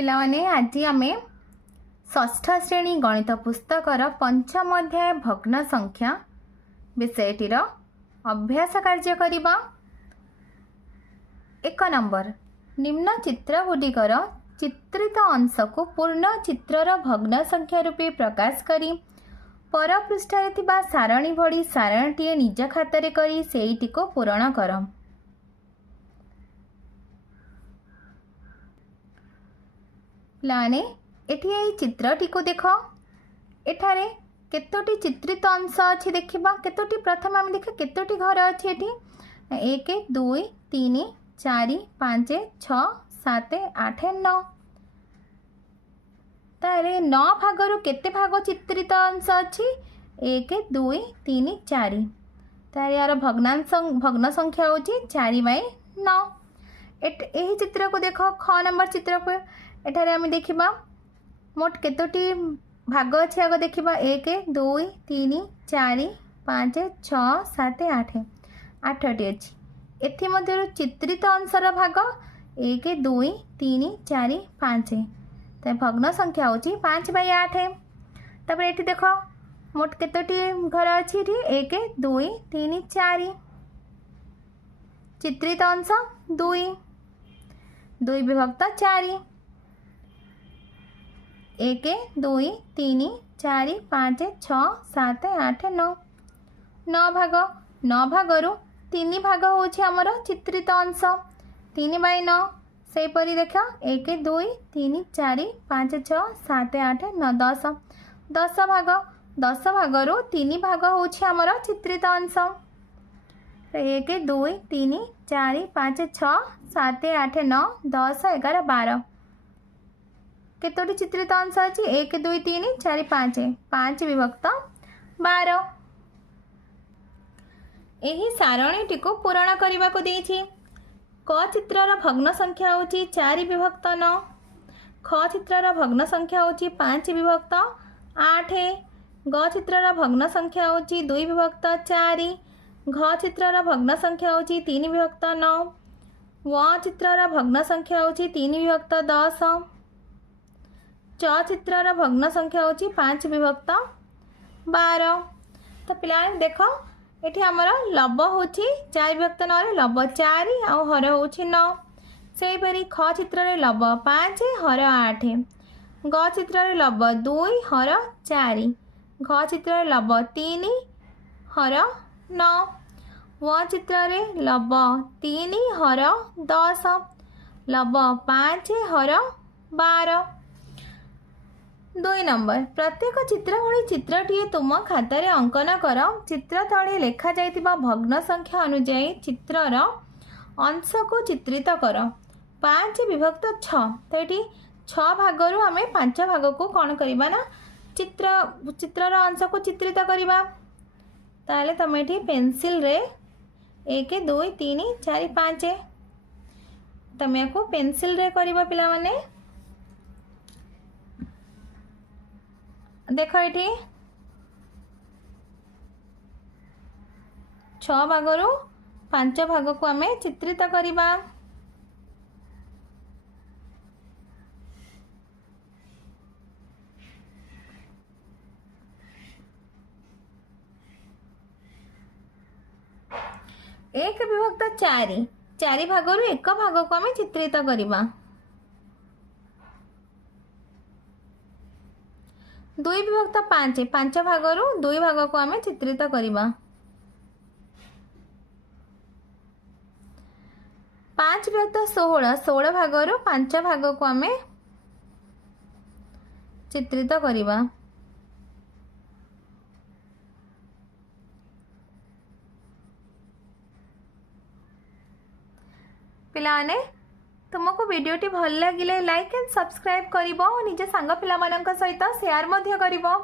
पिलाने आज आम षष्ठ श्रेणी गणित पुस्तकर पंचम अध्याय भग्न संख्या विषयटीर अभ्यास कार्य करिबा। 1 नंबर निम्न चित्रगुड़िकर चित्रित अंश को पूर्ण चित्रर भग्न संख्या रूपे प्रकाश करी पर पृष्ठरे थिबा सारणी भड़ी सारणीटीए निज खातारे करी सेईटी को पूरण कर। लाने एठी एई चित्रटी को देख, एठारे केतोटी चित्रित अंश अच्छी देखा। केतोटी प्रथम आम देखा केतोटी घर अच्छी एठी 1 2 3 4 5 6 7 8 9 तारे 9 भागर केते भाग चित्रित अंश अच्छी 1 2 3 4 तारे यार भग्न संख्या होची 4/9। यही चित्र को देख ख नंबर चित्र पर एठारे आम देखा मोट केतोटी भाग अच्छे आग देखा 1 2 3 4 5 6 7 8 8टी अच्छी। एथि चित्रित अंशर भाग 1 2 3 4 5 तो भग्न संख्या होची 5/8। तापर एठी देख मोट केतोटी घर अच्छी 1 2 3 4 चित्रित अंश 2 2 विभक्त 4 1 2 3 4 5 6 7 8 9 9 भाग 9 भागरू 3 भाग होछि हमर चित्रित अंश 3/9। सेपरी देख 1 2 3 4 5 6 7 8 9 10 10 भाग 10 भागरू 3 भाग होछि हमर चित्रित अंश 1 2 3 4 5 6 7 8 9 10 11 12 केतोटी चित्रित अंश अच्छी 1 2 3 4 5 5 विभक्त 12। यही सारणीटी को पूरण करने को देछि। क चित्रर भग्न संख्या होची 4 विभक्त 9, ख चित्रर भग्न संख्या होची 5 विभक्त 8, ग चित्रर भग्न संख्या होची 2 विभक्त 4, घ चित्रर भग्न संख्या होची 3 विभक्त 9, व चित्रर भग्न संख्या होची 3 विभक्त 10, च चित्रर भग्न संख्या होची 5 विभक्त 12। तो पिला देख ये आमर लब होची 4 विभक्त 9 रे लब 4 आउ हर होची 9। सेहीपरि ख चित्र रे लब 5 हर 8, ग चित्र रे लब 2 हर 4, घ चित्र रे लब 3 हर 9, व चित्र रे लब 3 हर 10, लब 5 हर 12। 2 नंबर प्रत्येक चित्र भली चित्रटीए तुम खातार अंकन कर। चित्र तले लेखा जाइतिबा भग्न संख्या अनुसार चित्रर अंश को चित्रित कर। 5 विभक्त 6 तो ये 6 भागरू आम 5 भाग को कौन करवा ना चित्रर अंश को चित्रित करवा। ताले तुम ये पेंसिल रे 1 2 3 4 5 तुम या पेंसिल रे करवा पिला माने। देख ये 6 भागरू 5 भाग को आम चित्रित करवा। एक विभक्त 4 भागरू 1 भाग को आम चित्रित करवा। 2 विभक्त 5 भागरू 2 भाग को आम चित्रित करवा। 5 विभक्त 16 भागरू 5 भाग को आम चित्रित करवा। पिलाने तुमको वीडियोटी भल लगिले लाइक एंड सब्सक्राइब करिवो, निज सांग पिला मानक सहित शेयर मध्य करिवो।